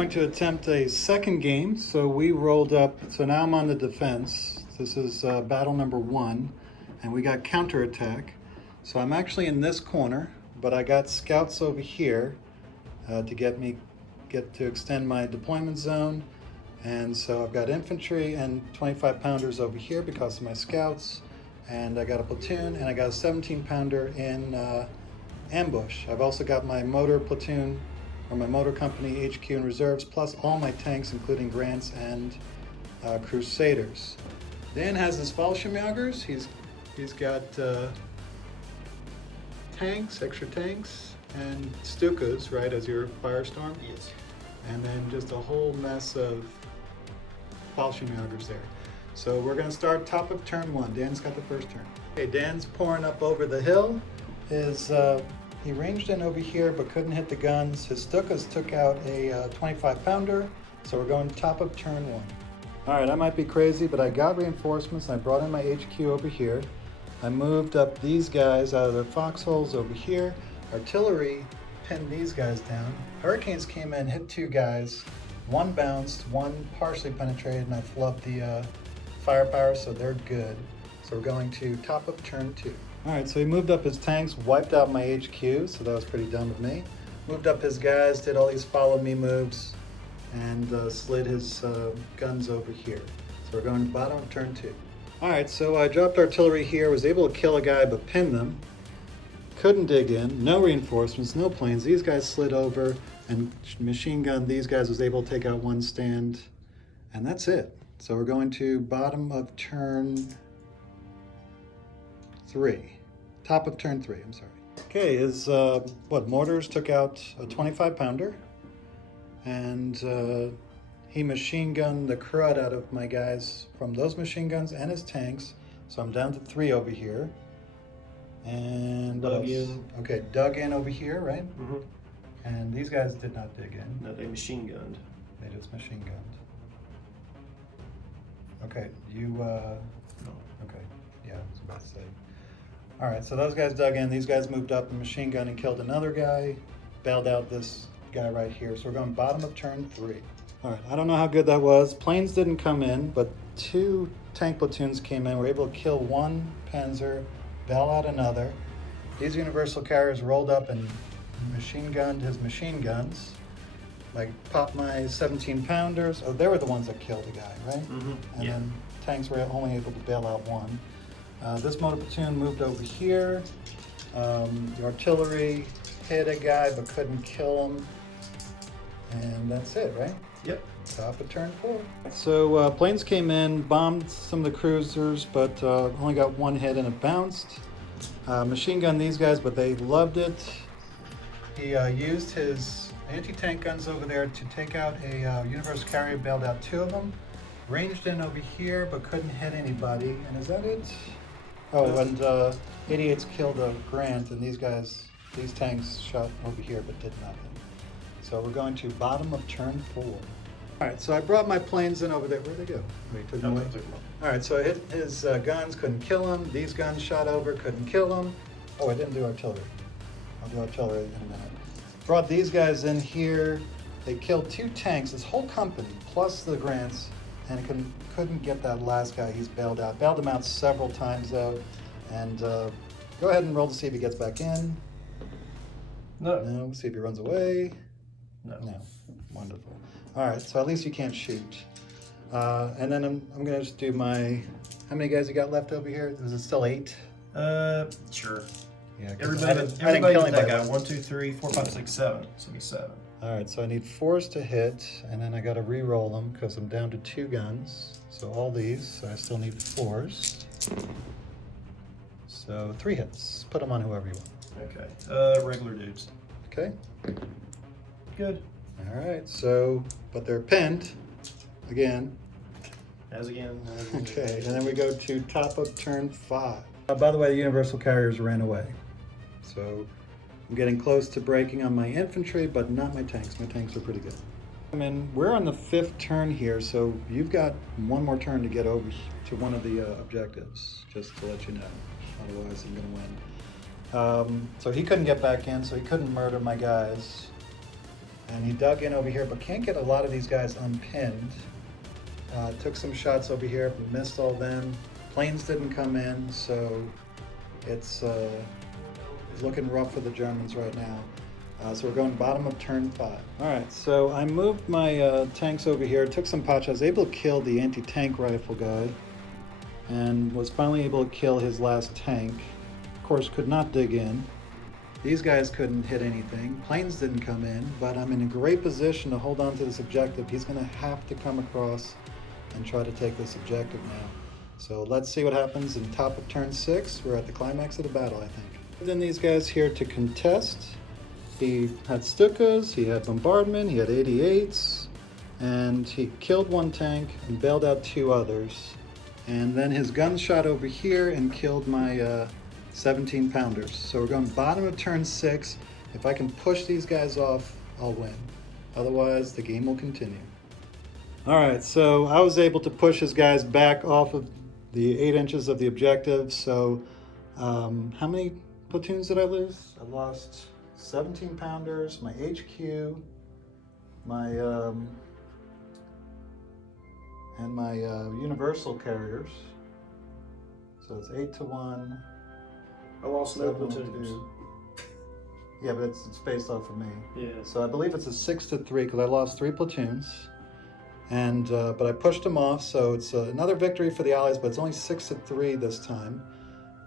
going to attempt a second game. So we rolled up, so now I'm on the defense. This is battle number 1, and we got counterattack. So I'm actually in this corner, but I got scouts over here to get to extend my deployment zone. And so I've got infantry and 25 pounders over here because of my scouts. And I got a platoon and I got a 17 pounder in ambush. I've also got my motor platoon, or my motor company HQ in reserves, plus all my tanks, including Grants and Crusaders. Dan has his Fallschirmjägers. He's got tanks, extra tanks, and Stukas, right, as your Firestorm? Yes. And then just a whole mess of Fallschirmjägers there. So we're gonna start top of turn 1. Dan's got the first turn. Okay, Dan's pouring up over the hill. He ranged in over here but couldn't hit the guns. His Stukas took out a 25 pounder, so we're going top of turn 1. All right, I might be crazy, but I got reinforcements and I brought in my HQ over here. I moved up these guys out of their foxholes over here. Artillery pinned these guys down. Hurricanes came in, hit 2 guys. 1 bounced, 1 partially penetrated, and I flubbed the firepower, so they're good. So we're going to top of turn 2. All right, so he moved up his tanks, wiped out my HQ, so that was pretty dumb of me. Moved up his guys, did all these follow me moves, and slid his guns over here. So we're going to bottom of turn 2. All right, so I dropped artillery here, was able to kill a guy but pinned them. Couldn't dig in, no reinforcements, no planes. These guys slid over and machine gun these guys, was able to take out 1 stand, and that's it. So we're going to bottom of turn 3. Top of turn 3, I'm sorry. Okay, his mortars took out a 25 pounder, and he machine gunned the crud out of my guys from those machine guns and his tanks. So I'm down to 3 over here. And dug in. Okay, dug in over here, right? Mm-hmm. And these guys did not dig in. No, they machine gunned. They just machine gunned. Okay, you, No. okay, yeah, I was about to say. All right, so those guys dug in, these guys moved up and machine gun and killed another guy, bailed out this guy right here. So we're going bottom of turn 3. All right, I don't know how good that was. Planes didn't come in, but 2 tank platoons came in. We were able to kill 1 Panzer, bail out another. These universal carriers rolled up and machine gunned his machine guns. Like popped my 17 pounders. Oh, they were the ones that killed the guy, right? Mm-hmm. And then tanks were only able to bail out 1. This motor platoon moved over here. The artillery hit a guy but couldn't kill him. And that's it, right? Yep. Top of turn 4. So planes came in, bombed some of the cruisers, but only got 1 hit and it bounced. Machine gunned these guys, but they loved it. He used his anti-tank guns over there to take out a universal carrier, bailed out 2 of them. Ranged in over here, but couldn't hit anybody. And is that it? Oh, and 88s killed a Grant, and these tanks shot over here, but did nothing. So we're going to bottom of turn 4. All right, so I brought my planes in over there. Where'd they go? Wait, took them away? All right, so I hit his guns, couldn't kill him. These guns shot over, couldn't kill him. Oh, I didn't do artillery. I'll do artillery in a minute. Brought these guys in here. They killed 2 tanks, this whole company, plus the Grants, and couldn't get that last guy. He's bailed out. Bailed him out several times, though. And go ahead and roll to see if he gets back in. No. No. See if he runs away. No. No. Wonderful. All right, so at least you can't shoot. And then I'm going to just do my... How many guys you got left over here? Is it still 8? Sure. Yeah, Everybody hit that guy. 1, 2, 3, 4, 5, 6, 7. So it'll be 7. All right, so I need 4s to hit, and then I got to re-roll them because I'm down to 2 guns. So all these, so I still need 4s. So 3 hits. Put them on whoever you want. Okay. Regular dudes. Okay. Good. All right. So, but they're pinned again. As again. Okay, and then we go to top of turn 5. By the way, the universal carriers ran away. So I'm getting close to breaking on my infantry, but not my tanks. My tanks are pretty good. I mean, we're on the 5th turn here, so you've got 1 more turn to get over to one of the objectives, just to let you know. Otherwise, I'm going to win. So he couldn't get back in, so he couldn't murder my guys. And he dug in over here, but can't get a lot of these guys unpinned. Took some shots over here, but missed all them. Planes didn't come in, so it's looking rough for the Germans right now. So we're going bottom of turn 5. All right, so I moved my tanks over here, took some pots. I was able to kill the anti-tank rifle guy and was finally able to kill his last tank. Of course, could not dig in. These guys couldn't hit anything. Planes didn't come in, but I'm in a great position to hold on to this objective. He's gonna have to come across and try to take this objective now. So let's see what happens in top of turn 6. We're at the climax of the battle, I think. Then these guys here to contest. He had Stukas, he had bombardment, he had 88s, and he killed one tank and bailed out 2 others. And then his gun shot over here and killed my 17 pounders. So we're going bottom of turn 6. If I can push these guys off, I'll win. Otherwise, the game will continue. All right, so I was able to push his guys back off of the 8 inches of the objective. So how many platoons did I lose? I lost 17 pounders, my HQ, my and my universal carriers. So it's 8-1. I lost no platoons. Yeah, but it's based off of me. Yeah. So I believe it's a 6-3 because I lost 3 platoons, and but I pushed them off. So it's another victory for the Allies, but it's only 6-3 this time.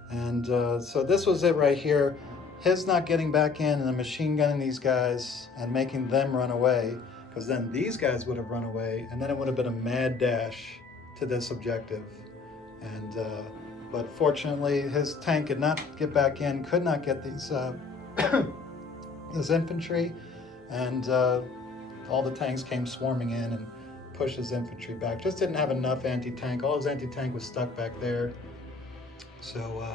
And so this was it right here. His not getting back in and the machine gunning these guys and making them run away, because then these guys would have run away, and then it would have been a mad dash to this objective. And but fortunately, his tank could not get back in, could not get these this infantry, and all the tanks came swarming in and pushed his infantry back. Just didn't have enough anti-tank. All his anti-tank was stuck back there. So.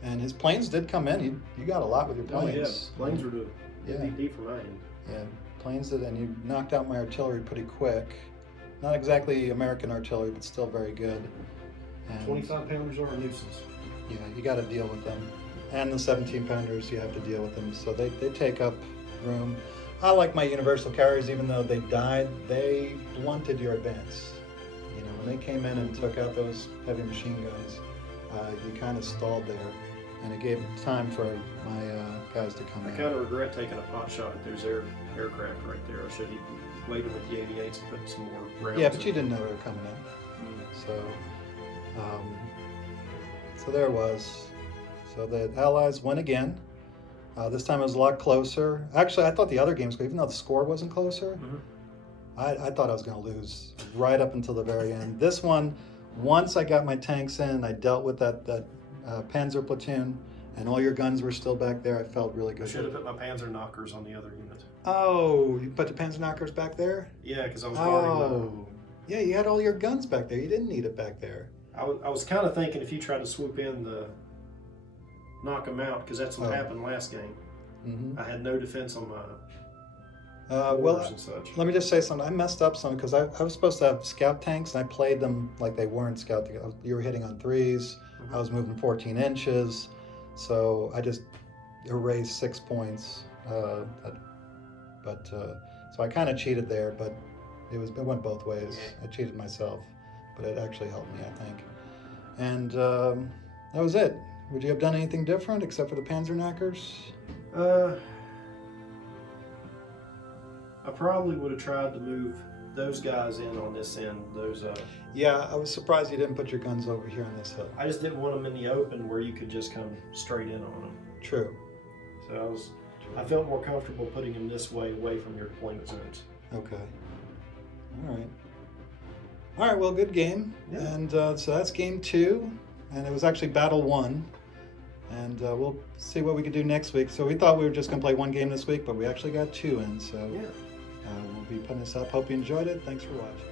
And his planes did come in. You got a lot with your planes. Oh, yeah. Planes were the MVP for mine. Yeah, planes did, and you knocked out my artillery pretty quick. Not exactly American artillery, but still very good. And 25 pounders are a nuisance. Yeah, you got to deal with them. And the 17 pounders, you have to deal with them. So they take up room. I like my universal carriers, even though they died, they blunted your advance. You know, when they came in and took out those heavy machine guns, you kind of stalled there. And it gave time for my guys to come in. I kind of regret taking a pot shot at those aircraft right there. I should have waited with the 88s and put some more rounds. Yeah, but you didn't know they were coming in. So there it was. So the Allies won again. This time it was a lot closer. Actually, I thought the other games, even though the score wasn't closer, I thought I was going to lose right up until the very end. This one, once I got my tanks in, I dealt with that Panzer platoon, and all your guns were still back there. I felt really good. I should have put my Panzer knockers on the other unit. Oh, you put the Panzer knockers back there? Yeah, because I was guarding yeah, you had all your guns back there. You didn't need it back there. I was kind of thinking if you tried to swoop in knock them out, because that's what happened last game. I had no defense on my well, and such. Let me just say something. I messed up some because I was supposed to have scout tanks, and I played them like they weren't scout. You were hitting on 3s. I was moving 14 inches, so I just erased 6 points. So I kind of cheated there, but it went both ways. I cheated myself, but it actually helped me, I think. And that was it. Would you have done anything different except for the Panzer knockers? I probably would have tried to move those guys in on this end. Yeah, I was surprised you didn't put your guns over here on this hill. I just didn't want them in the open where you could just come straight in on them. True. So I felt more comfortable putting them this way, away from your deployment zones. Okay. All right, well, good game. Yeah. And so that's game 2, and it was actually battle 1. And we'll see what we can do next week. So we thought we were just going to play 1 game this week, but we actually got 2 in. So yeah. we'll be putting this up. Hope you enjoyed it. Thanks for watching.